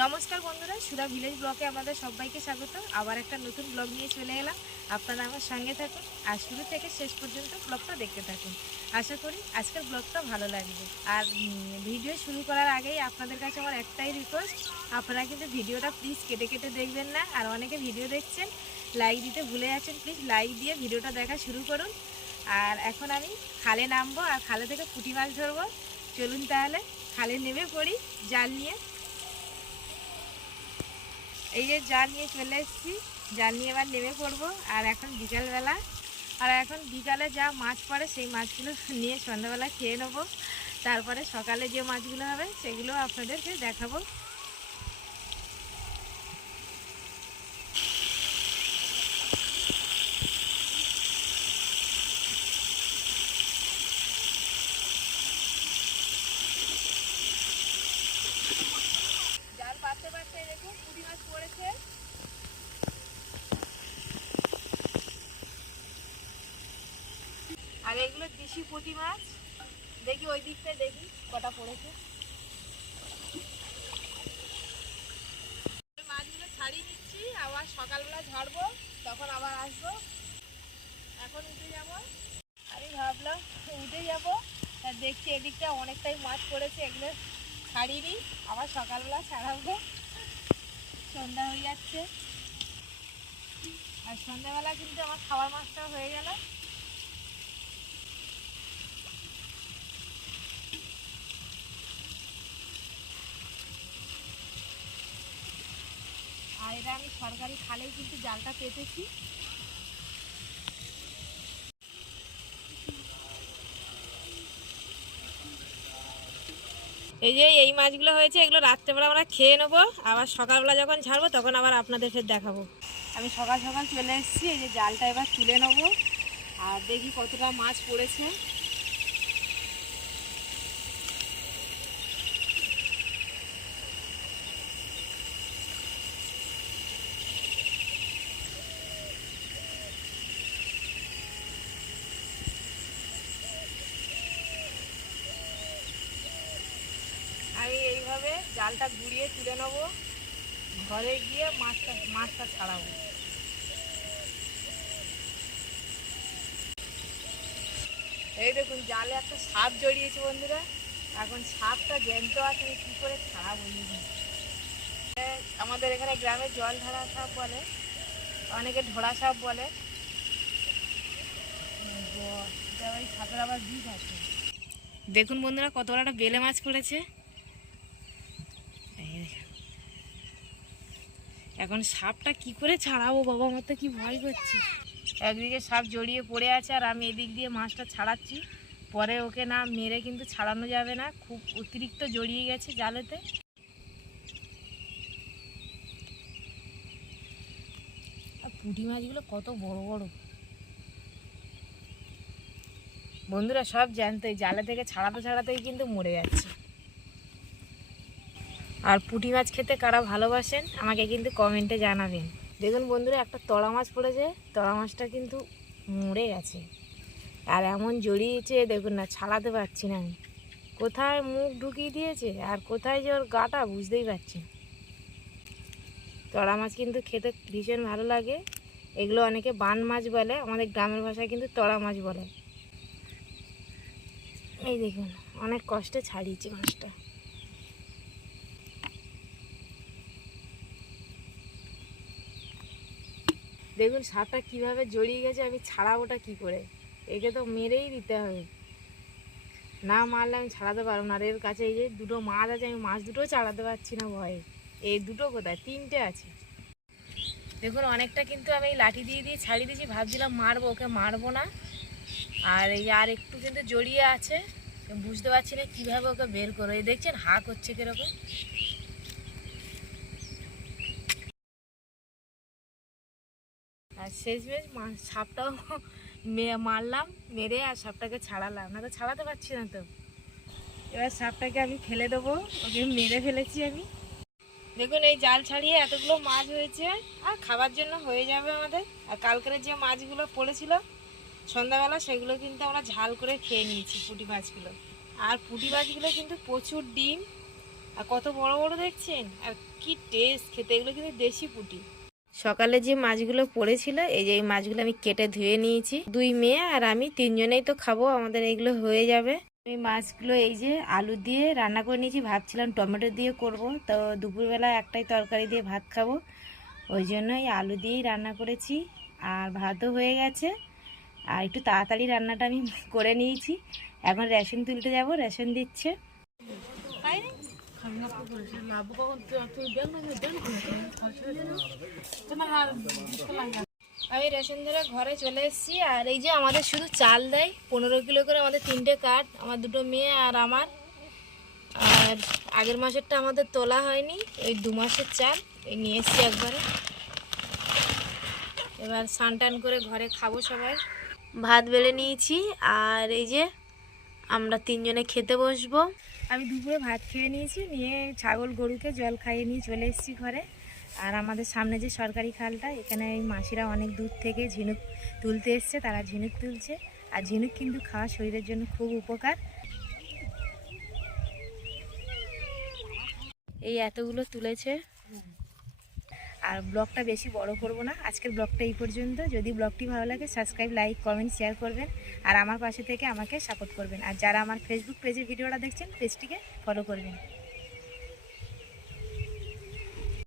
নমস্কার বন্ধুরা সুরা ভিলেজ ব্লকে আমাদের সবাইকে স্বাগত আবার একটা নতুন ব্লগ নিয়ে চলে এলাম। আপনারা আমার সঙ্গে থাকুন আর শুরু থেকে শেষ পর্যন্ত ব্লগটা দেখতে থাকুন। আশা করি আজকের ব্লগটা ভালো লাগবে। আর ভিডিও শুরু করার আগেই আপনাদের কাছে আমার একটাই রিকোয়েস্ট আপনারা কিন্তু ভিডিওটা প্লিজ কেটে কেটে দেখবেন না। আর অনেকে ভিডিও দেখছেন লাইক দিতে ভুলে যাচ্ছেন প্লিজ লাইক দিয়ে ভিডিওটা দেখা শুরু করুন। আর এখন আমি খালে নামবো আর খালে থেকে পুঁটি মাছ ধরবো। চলুন তাহলে, খালে নেমে পড়ি, জাল নিয়ে। এই যে জাল নিয়ে চলে এসেছি। জাল নিয়ে এবার নেমে পড়ব। আর এখন বিকালবেলা। আর এখন বিকালে যা মাছ পড়ে, সেই মাছগুলো নিয়ে সন্ধ্যাবেলা খেয়ে নেব। তারপরে সকালে যে মাছগুলো হবে, সেগুলো আপনাদেরকে দেখাবো জাল পাততে পারতে দেখুন পুঁটি মাছ পড়েছে আর এগুলো দেশি পুঁটি মাছ। দেখি ওই দিকটা দেখি, কটা পড়েছে। মাছগুলো ছাড়িয়ে নিচ্ছি, আবার সকালবেলা ঝাড়বো, তখন আবার আসব। এখন উঠে যাব। আমি ভাবলাম, উঠে যাব। আর দেখছি এদিকটা অনেকটাই মাছ পড়েছে, এগুলো ছাড়িয়ে নিই, আবার সকালবেলা ছাড়াবো। সন্ধ্যা হয়ে যাচ্ছে। আর সন্ধ্যাবেলা কিন্তু আমার খাবার মাছটা হয়ে গেল। এটা আমি সরকারি খালেই কিন্তু জালটা পেতেছি। এই যে এই মাছগুলো হয়েছে, এগুলো রাত্রেবেলা আমরা খেয়ে নেব, আবার সকালবেলা যখন ছাড়বো তখন আবার আপনাদের ফের দেখাবো। আমি সকাল সকাল চলে এসেছি, এই যে জালটা এবার তুলে নেব, আর দেখি কতটা মাছ পড়েছে। আমি এইভাবে জালটা গুড়িয়ে তুলে নেব। ঘরে গিয়ে মাছটা মাছটা ছাড়াবো। এই দেখুন, জালে একটা সাপ জড়িয়েছে বন্ধুরা। এখন সাপটা জ্যান্ত আছে, আমি কী করে ছাড়াবো। আমাদের এখানে গ্রামে জল ধারা সাপ বলে, অনেকে ঢোড়া সাপ বলে। সাপের আবার বিষ আছে। দেখুন বন্ধুরা কত বড় একটা বেলে মাছ পড়েছে এই দেখুন। এখন সাপটা কি করে ছাড়াবো বাবা? আমার তো কি ভয় করছে। একদিকে সাপ জড়িয়ে পড়ে আছে আর আমি এদিক দিয়ে মাছটা ছাড়াচ্ছি। পরে ওকে না মেরে কিন্তু ছাড়ানো যাবে না। খুব অতিরিক্ত জড়িয়ে গেছে জালেতে। আর পুঁটি মাছগুলো কত বড় বড়। বন্ধুরা সব জানতো জালে থেকে ছাড়াতে ছাড়াতেই কিন্তু মরে যাচ্ছে। আর পুঁটি মাছ খেতে কারা ভালোবাসেন, আমাকে কিন্তু কমেন্টে জানাবেন। দেখুন বন্ধুরা, একটা তড়া মাছ পড়েছে তড়া মাছটা কিন্তু মরে গেছে। আর এমন জড়িয়েছে, দেখুন না, ছাড়াতে পারছি না আমি। কোথায় মুখ ঢুকিয়ে দিয়েছে, আর কোথায় যে ওর গাটা, বুঝতেই পারছি। তড়া মাছ কিন্তু খেতে ভীষণ ভালো লাগে। এগুলো অনেকে বান মাছ বলে, আমাদের গ্রামের ভাষায় কিন্তু তড়া মাছ বলে। এই দেখুন, অনেক কষ্টে ছাড়িয়েছি মাছটা। দেখুন, সাপটা কীভাবে জড়িয়ে গেছে, আমি ছাড়াবোটা কি করে? একে তো মেরেই দিতে হবে। না মারলে আমি ছাড়াতে পারব না। আর এর কাছে এই যে দুটো মাছ আছে, আমি মাছ দুটো ছাড়াতে পারছি না ভয়ে। এই দুটো কোথায়? তিনটে আছে। দেখুন, অনেকটা কিন্তু আমি এই লাঠি দিয়ে দিয়ে ছাড়িয়ে দিয়েছি। ভাবছিলাম মারবো, ওকে মারবো না। আর এই আর একটু কিন্তু জড়িয়ে আছে। বুঝতে পারছি না কীভাবে ওকে বের করো এই দেখছেন হা করছে কীরকম। শেষমেশ সাপটাও মারলাম, মেরে আর সাপটাকে ছাড়ালাম। না তো ছাড়াতে পারছি না তো। এবার সাপটাকে আমি ফেলে দেবো। ওকে মেরে ফেলেছি আমি। দেখুন, এই জাল ছাড়িয়ে এতগুলো মাছ হয়েছে। আর খাবার জন্য হয়ে যাবে আমাদের। আর কালকের যে মাছগুলো পড়েছিল, সন্ধ্যাবেলা সেগুলো কিন্তু আমরা ঝাল করে খেয়ে নিয়েছি, পুঁটি মাছগুলো আর পুঁটি মাছগুলো কিন্তু প্রচুর ডিম। আর কত বড় বড় দেখছেন? আর কি টেস্ট খেতে। এগুলো কিন্তু দেশি পুটি। সকালে যে মাছগুলো পড়েছিল, এই যে এই মাছগুলো আমি কেটে ধুয়ে নিয়েছি। দুই মেয়ে আর আমি তিনজনেই তো খাব, আমাদের এগুলো হয়ে যাবে। এই মাছগুলো এই যে আলু দিয়ে রান্না করে নিয়েছি, ভাবছিলাম টমেটো দিয়ে করব। তো দুপুরবেলা একটাই তরকারি দিয়ে ভাত খাব। ওই জন্য এই আলু দিয়েই রান্না করেছি। আর ভাতও হয়ে গেছে। আর একটু তাড়াতাড়ি রান্নাটা আমি করে নিয়েছি। এখন রেশন তুলতে যাব, রেশন দিচ্ছে। আমি রেশন ধরে ঘরে চলে এসেছি, আর এই যে আমাদের শুধু চাল দেয়, পনেরো কিলো করে আমাদের তিনটে কাঠ, আমার দুটো মেয়ে আর আমার। আর আগের মাসেরটা আমাদের তোলা হয়নি, ওই দু মাসের চাল, এই নিয়ে এসছি একবারে। এবার স্নান টান করে ঘরে খাব সবাই। ভাত বেড়ে নিয়েছি, আর এই যে আমরা তিনজনে খেতে বসবো। আমি দুপুরে ভাত খেয়ে নিয়েছি, নিয়ে ছাগল গরুকে জল খাইয়ে নিয়ে চলে এসেছি ঘরে। আর আমাদের সামনে যে সরকারি খালটা, এখানে এই মাসিরা অনেক দূর থেকে ঝিনুক তুলতে এসছে, তারা ঝিনুক তুলছে। আর ঝিনুক কিন্তু খাওয়া শরীরের জন্য খুব উপকার। এই এতগুলো তুলেছে। আর ব্লগটা বেশি বড় করব না। আজকের ব্লগটা এই পর্যন্ত। যদি ব্লগটি ভালো লাগে সাবস্ক্রাইব লাইক কমেন্ট শেয়ার করবেন। আর আমার পাশে থেকে আমাকে সাপোর্ট করবেন। আর যারা আমার ফেসবুক পেজে ভিডিওটা দেখছেন পেজটিকে ফলো করবেন।